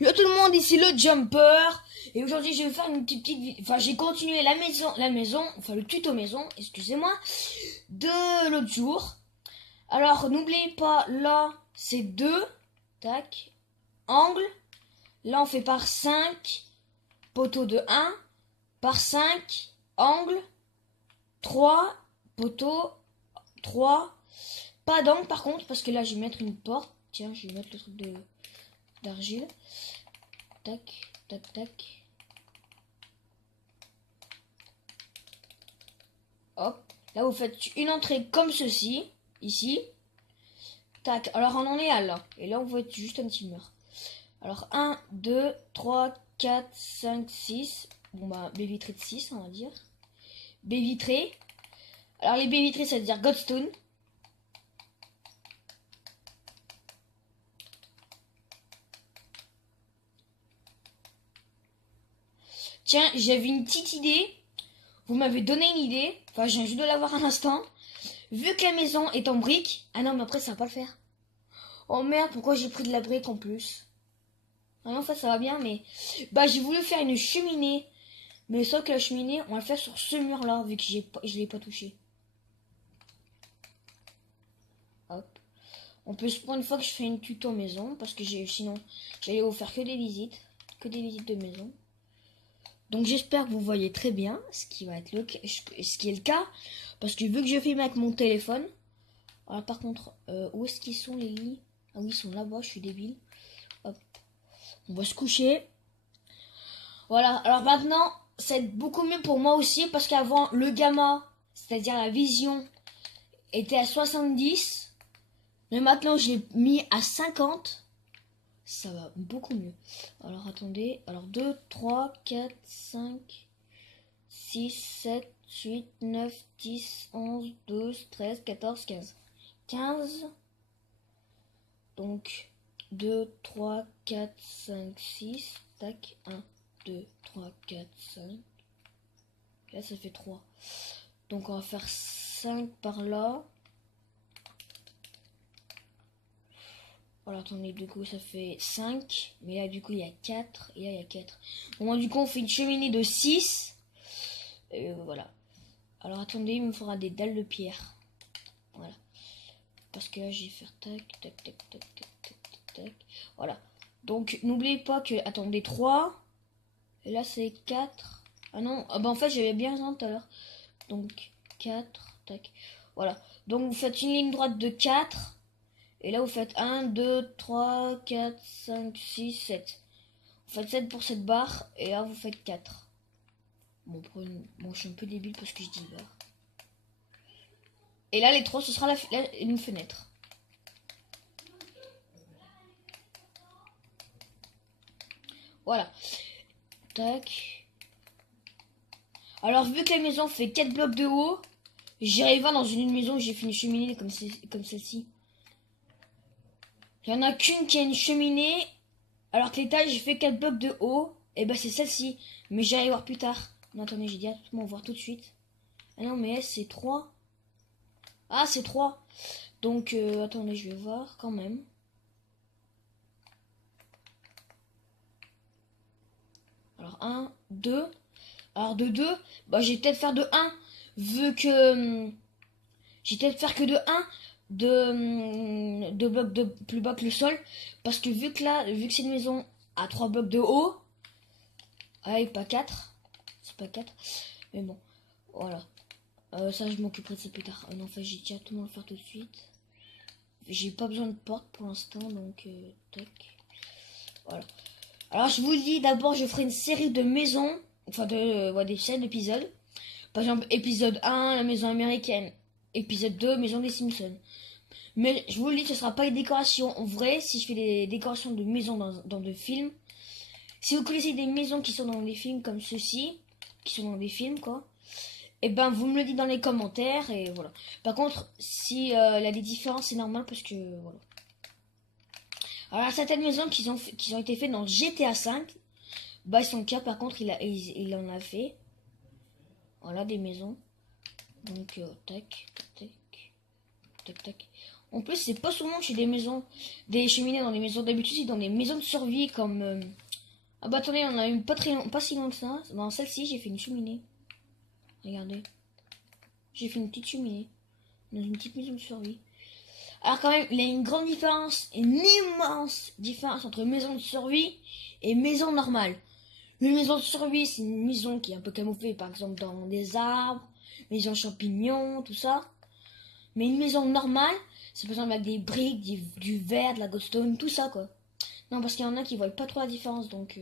Yo tout le monde, ici le Jumper. Et aujourd'hui je vais faire une petite vidéo. Enfin j'ai continué enfin le tuto maison, excusez-moi, de l'autre jour. Alors n'oubliez pas, là c'est 2, tac, angle. Là on fait par 5, poteau de 1, par 5, angle, 3, poteau, 3. Pas d'angle par contre, parce que là je vais mettre une porte. Tiens, je vais mettre le truc d'argile. Tac, tac, tac. Hop. Là, vous faites une entrée comme ceci. Ici. Tac. Alors, on en est à là. Et là, on va être juste un petit mur. Alors, 1, 2, 3, 4, 5, 6. Bon, bah, baie vitrée de 6, on va dire. Baie vitrée. Alors, les baies vitrées, ça veut dire Godstone. Tiens, j'avais une petite idée. Vous m'avez donné une idée. Enfin, je viens juste de l'avoir un instant. Vu que la maison est en briques. Ah non, mais après, ça va pas le faire. Oh merde, pourquoi j'ai pris de la brique en plus? Ah non, en fait, ça va bien, mais... Bah, j'ai voulu faire une cheminée. Mais sauf que la cheminée, on va le faire sur ce mur-là, vu que je l'ai pas touché. Hop. On peut se prendre une fois que je fais une tuto maison. Parce que sinon, j'allais vous faire que des visites. Que des visites de maison. Donc j'espère que vous voyez très bien ce qui est le cas. Parce que vu que je filme avec mon téléphone. Alors par contre, où est-ce qu'ils sont les lits? Ah oui, ils sont là-bas, je suis débile. Hop. On va se coucher. Voilà, alors maintenant, c'est beaucoup mieux pour moi aussi. Parce qu'avant, le gamma, c'est-à-dire la vision, était à 70. Mais maintenant, je l'ai mis à 50. Ça va beaucoup mieux. Alors attendez. Alors 2, 3, 4, 5, 6, 7, 8, 9, 10, 11, 12, 13, 14, 15. 15. Donc 2, 3, 4, 5, 6. Tac. 1, 2, 3, 4, 5. Là ça fait 3. Donc on va faire 5 par là. Voilà, attendez, du coup ça fait 5. Mais là du coup il y a 4. Et là il y a 4. Bon, du coup on fait une cheminée de 6. Et voilà. Alors attendez, il me faudra des dalles de pierre. Voilà. Parce que là je vais faire tac, tac, tac, tac, tac, tac, tac, tac. Voilà. Donc n'oubliez pas que... Attendez, 3. Et là c'est 4. Ah non, ah bah en fait j'avais bien raison tout à l'heure. Donc 4, tac. Voilà. Donc vous faites une ligne droite de 4. Et là, vous faites 1, 2, 3, 4, 5, 6, 7. Vous faites 7 pour cette barre. Et là, vous faites 4. Bon, je suis un peu débile parce que je dis barre. Et là, les 3, ce sera une fenêtre. Voilà. Tac. Alors, vu que la maison fait 4 blocs de haut, j'irai voir dans une maison où j'ai fait une cheminée comme celle-ci. Il n'y en a qu'une qui a une cheminée, alors que l'étage j'ai fait 4 blocs de haut, et ben c'est celle-ci. Mais j'irai voir plus tard. Non, attendez, j'ai dit à tout le monde voir tout de suite. Ah non, mais c'est 3. Ah, c'est 3. Donc, attendez, je vais voir quand même. Alors, 1, 2. Alors, de 2, bah, j'ai peut-être faire de 1. Vu que... j'ai peut-être faire que de 1. De blocs de plus bas que le sol. Parce que vu que c'est une maison à 3 blocs de haut. Allez, pas 4. C'est pas 4. Mais bon, voilà. Ça, je m'occuperai de ça plus tard. Non, enfin, j'ai directement le faire tout de suite. J'ai pas besoin de porte pour l'instant, donc tac. Voilà. Alors, je vous le dis, d'abord, je ferai une série de maisons. Enfin, des séries d'épisodes. Par exemple, épisode 1, la maison américaine. Épisode 2, maison des Simpsons. Mais je vous le dis, ce sera pas les décorations. En vrai, si je fais des décorations de maisons dans des films. Si vous connaissez des maisons qui sont dans des films comme ceci, qui sont dans des films, quoi, et ben vous me le dites dans les commentaires, et voilà. Par contre, si il y a des différences, c'est normal, parce que, voilà. Alors, certaines maisons qui ont été faites dans GTA 5, bah, son cas, par contre, il en a fait. Voilà, des maisons. Donc, tac, tac, tac, tac, tac. En plus, c'est pas souvent chez des maisons, des cheminées dans des maisons d'habitude, c'est dans des maisons de survie comme... Ah bah attendez, on a une pas si loin que ça. Dans celle-ci, j'ai fait une cheminée. Regardez. J'ai fait une petite cheminée. Dans une petite maison de survie. Alors quand même, il y a une grande différence, une immense différence entre maison de survie et maison normale. Une maison de survie, c'est une maison qui est un peu camouflée, par exemple dans des arbres, maison champignons, tout ça. Mais une maison normale, c'est par exemple avec des briques, du verre, de la glowstone, tout ça quoi. Non, parce qu'il y en a qui voient pas trop la différence, donc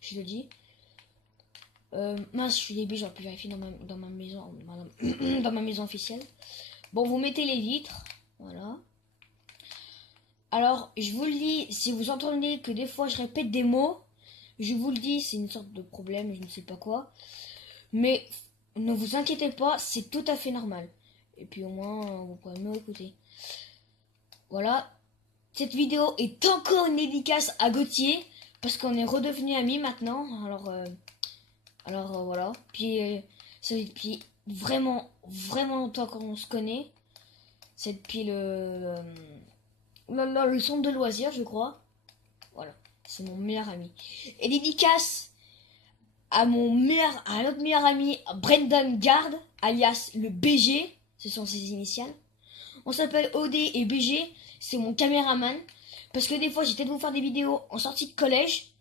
je le dis. Mince, je suis débile, j'aurais pu vérifier dans ma maison, dans ma maison officielle. Bon, vous mettez les vitres, voilà. Alors, je vous le dis, si vous entendez que des fois je répète des mots, je vous le dis, c'est une sorte de problème, je ne sais pas quoi. Mais ne vous inquiétez pas, c'est tout à fait normal. Et puis au moins, vous pourrez mieux écouter. Voilà. Cette vidéo est encore une dédicace à Gauthier, parce qu'on est redevenus amis maintenant. Alors voilà. Puis ça fait depuis vraiment longtemps qu'on se connaît. C'est depuis le centre de loisirs, je crois. Voilà. C'est mon meilleur ami. Et dédicace à un autre meilleur ami, Brendan Gard, alias le BG. Ce sont ses initiales. On s'appelle OD et BG. C'est mon caméraman. Parce que des fois, j'essaie de vous faire des vidéos en sortie de collège.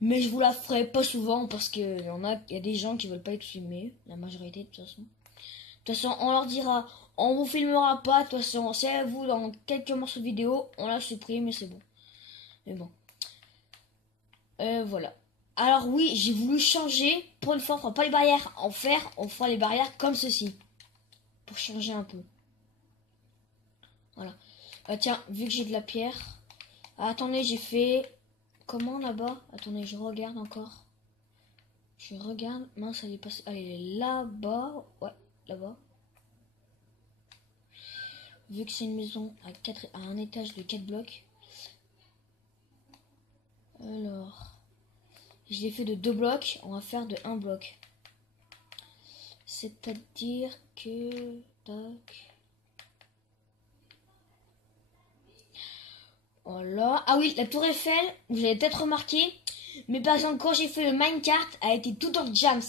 Mais je vous la ferai pas souvent parce que il y a des gens qui veulent pas être filmés. La majorité, de toute façon. De toute façon, on leur dira, on vous filmera pas. De toute façon, c'est à vous dans quelques morceaux de vidéo. On la supprime, mais c'est bon. Mais bon. Voilà. Alors oui, j'ai voulu changer. Pour une fois, on fera pas les barrières en fer. On fera les barrières comme ceci. Pour changer un peu. Voilà. Tiens, vu que j'ai de la pierre. Ah, attendez, j'ai fait... Comment là-bas? Attendez, je regarde encore. Je regarde. Mince, elle est passée. Elle est là-bas. Ouais, là-bas. Vu que c'est une maison à un étage de 4 blocs. Alors... Je l'ai fait de 2 blocs. On va faire de 1 bloc. C'est-à-dire que... Tac... Voilà. Ah oui, la tour Eiffel, vous avez peut-être remarqué, mais par exemple quand j'ai fait le minecart, elle a été tout en jams.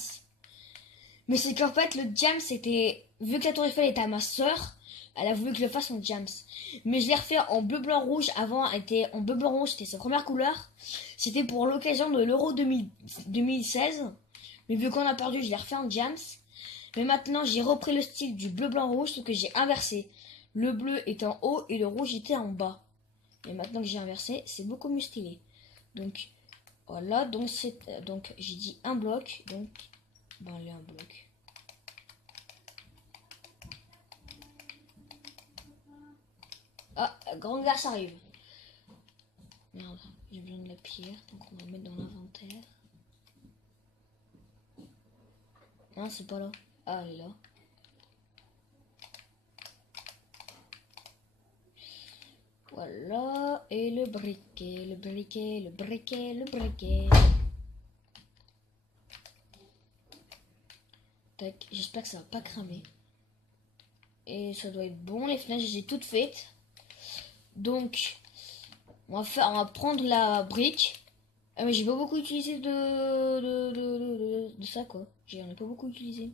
Mais c'est qu'en fait le jams c'était, vu que la tour Eiffel était à ma soeur, elle a voulu que je le fasse en jams. Mais je l'ai refait en bleu blanc rouge. Avant elle était en bleu blanc rouge, c'était sa première couleur. C'était pour l'occasion de l'Euro 2016. Mais vu qu'on a perdu, je l'ai refait en jams. Mais maintenant j'ai repris le style du bleu blanc rouge, sauf que j'ai inversé. Le bleu était en haut et le rouge était en bas. Et maintenant que j'ai inversé, c'est beaucoup mieux stylé. Donc, voilà. Donc, j'ai dit 1 bloc. Donc, ben, allez, 1 bloc. Ah, grande glace arrive. Merde, j'ai besoin de la pierre. Donc, on va mettre dans l'inventaire. Non, c'est pas là. Ah, elle est là. Voilà, et le briquet, le briquet, le briquet, le briquet. Tac, j'espère que ça va pas cramer. Et ça doit être bon, les fenêtres, j'ai toutes faites. Donc, on va prendre la brique. Ah, mais j'ai pas beaucoup utilisé de ça, quoi. J'en ai pas beaucoup utilisé.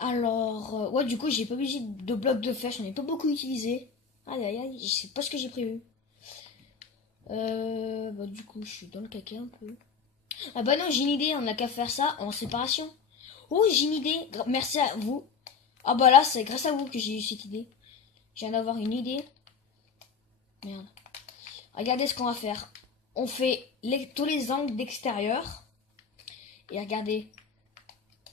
Alors, ouais, du coup, j'ai pas obligé de blocs de fer, j'en ai pas beaucoup utilisé. Aïe aïe aïe, je sais pas ce que j'ai prévu. Bah du coup, je suis dans le caca un peu. Ah bah non, j'ai une idée, on n'a qu'à faire ça en séparation. Oh, j'ai une idée, merci à vous. Ah bah là, c'est grâce à vous que j'ai eu cette idée. Je viens d'avoir une idée. Merde. Regardez ce qu'on va faire. On fait tous les angles d'extérieur. Et regardez.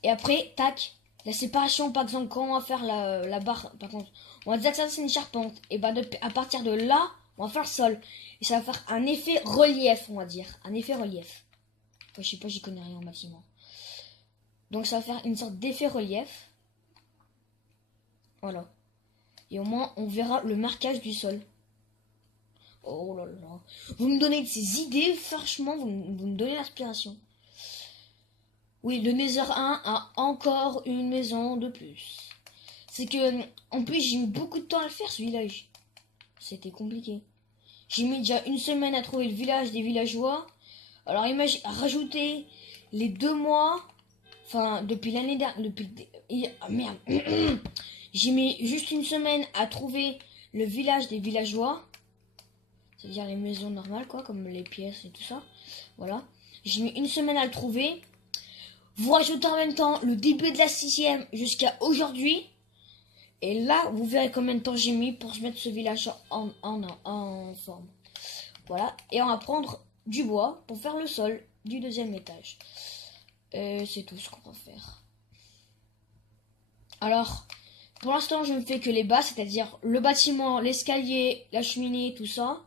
Et après, tac. La séparation, par exemple, quand on va faire la barre, par contre, on va dire que ça c'est une charpente. Et bah à partir de là, on va faire le sol. Et ça va faire un effet relief, on va dire. Un effet relief. Enfin, je sais pas, j'y connais rien en bâtiment. Donc ça va faire une sorte d'effet relief. Voilà. Et au moins, on verra le marquage du sol. Oh là là. Vous me donnez de ces idées, franchement, vous me donnez l'inspiration. Oui, le Nether 1 a encore une maison de plus. c'est que, en plus, j'ai mis beaucoup de temps à le faire, ce village. C'était compliqué. J'ai mis déjà une semaine à trouver le village des villageois. Alors, imagine, rajouter les 2 mois, enfin, depuis l'année dernière, ah, merde. J'ai mis juste une semaine à trouver le village des villageois. C'est-à-dire les maisons normales, quoi, comme les pièces et tout ça. Voilà. J'ai mis une semaine à le trouver. Vous rajoutez en même temps le début de la 6e jusqu'à aujourd'hui. Et là, vous verrez combien de temps j'ai mis pour se mettre ce village en forme. Voilà. Et on va prendre du bois pour faire le sol du 2e étage. C'est tout ce qu'on va faire. Alors, pour l'instant, je ne fais que les bas, c'est-à-dire le bâtiment, l'escalier, la cheminée, tout ça.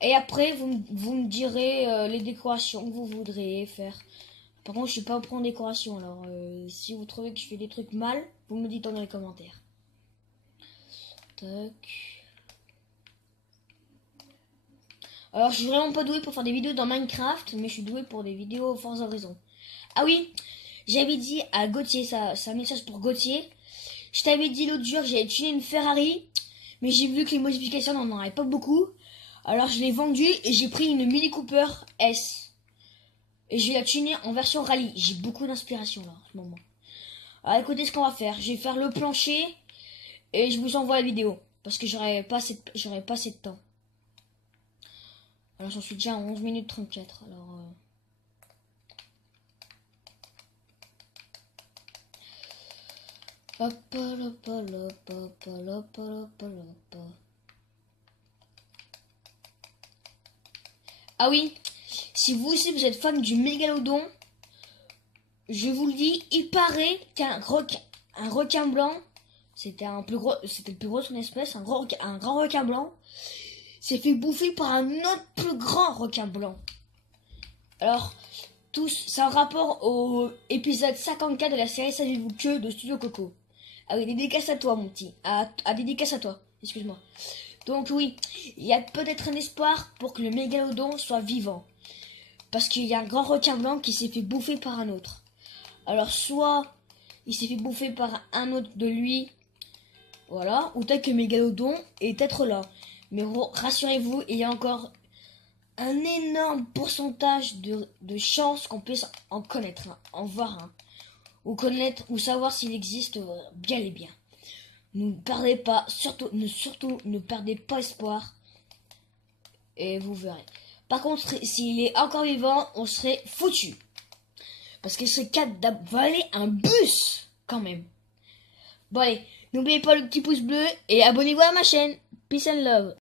Et après, vous me direz les décorations que vous voudrez faire. Par contre, je suis pas pro en décoration, alors si vous trouvez que je fais des trucs mal, vous me dites dans les commentaires. Tac. Alors, je suis vraiment pas doué pour faire des vidéos dans Minecraft, mais je suis doué pour des vidéos Forza Horizon. Ah oui, j'avais dit à Gauthier, ça un message pour Gauthier. Je t'avais dit l'autre jour que j'avais tuné une Ferrari, mais j'ai vu que les modifications n'en auraient pas beaucoup. Alors, je l'ai vendue et j'ai pris une Mini Cooper S. Et je vais la tuner en version rallye. J'ai beaucoup d'inspiration là en ce moment. Alors écoutez ce qu'on va faire. Je vais faire le plancher et je vous envoie la vidéo. Parce que j'aurais pas assez de temps. Alors j'en suis déjà à 11 minutes 34. Alors hop, hop, hop, hop, hop, hop, hop. Ah oui, si vous aussi vous êtes fan du mégalodon, je vous le dis, il paraît qu'un requin blanc, c'était le plus gros de son espèce, un grand requin blanc, s'est fait bouffer par un autre plus grand requin blanc. Alors, c'est un rapport au épisode 54 de la série Savez-vous que de Studio Coco. Ah oui, dédicace à toi mon petit, dédicace à toi, excuse-moi. Donc oui, il y a peut-être un espoir pour que le mégalodon soit vivant. Parce qu'il y a un grand requin blanc qui s'est fait bouffer par un autre. Alors soit il s'est fait bouffer par un autre de lui, voilà, ou peut-être que Mégalodon est peut-être là. Mais rassurez-vous, il y a encore un énorme pourcentage de chances qu'on puisse en connaître un, en voir un, ou savoir s'il existe bien et bien. Ne perdez pas, surtout ne perdez pas espoir, et vous verrez. Par contre, s'il est encore vivant, on serait foutu. Parce qu'il serait capable d'avaler un bus, quand même. Bon allez, n'oubliez pas le petit pouce bleu et abonnez-vous à ma chaîne. Peace and love.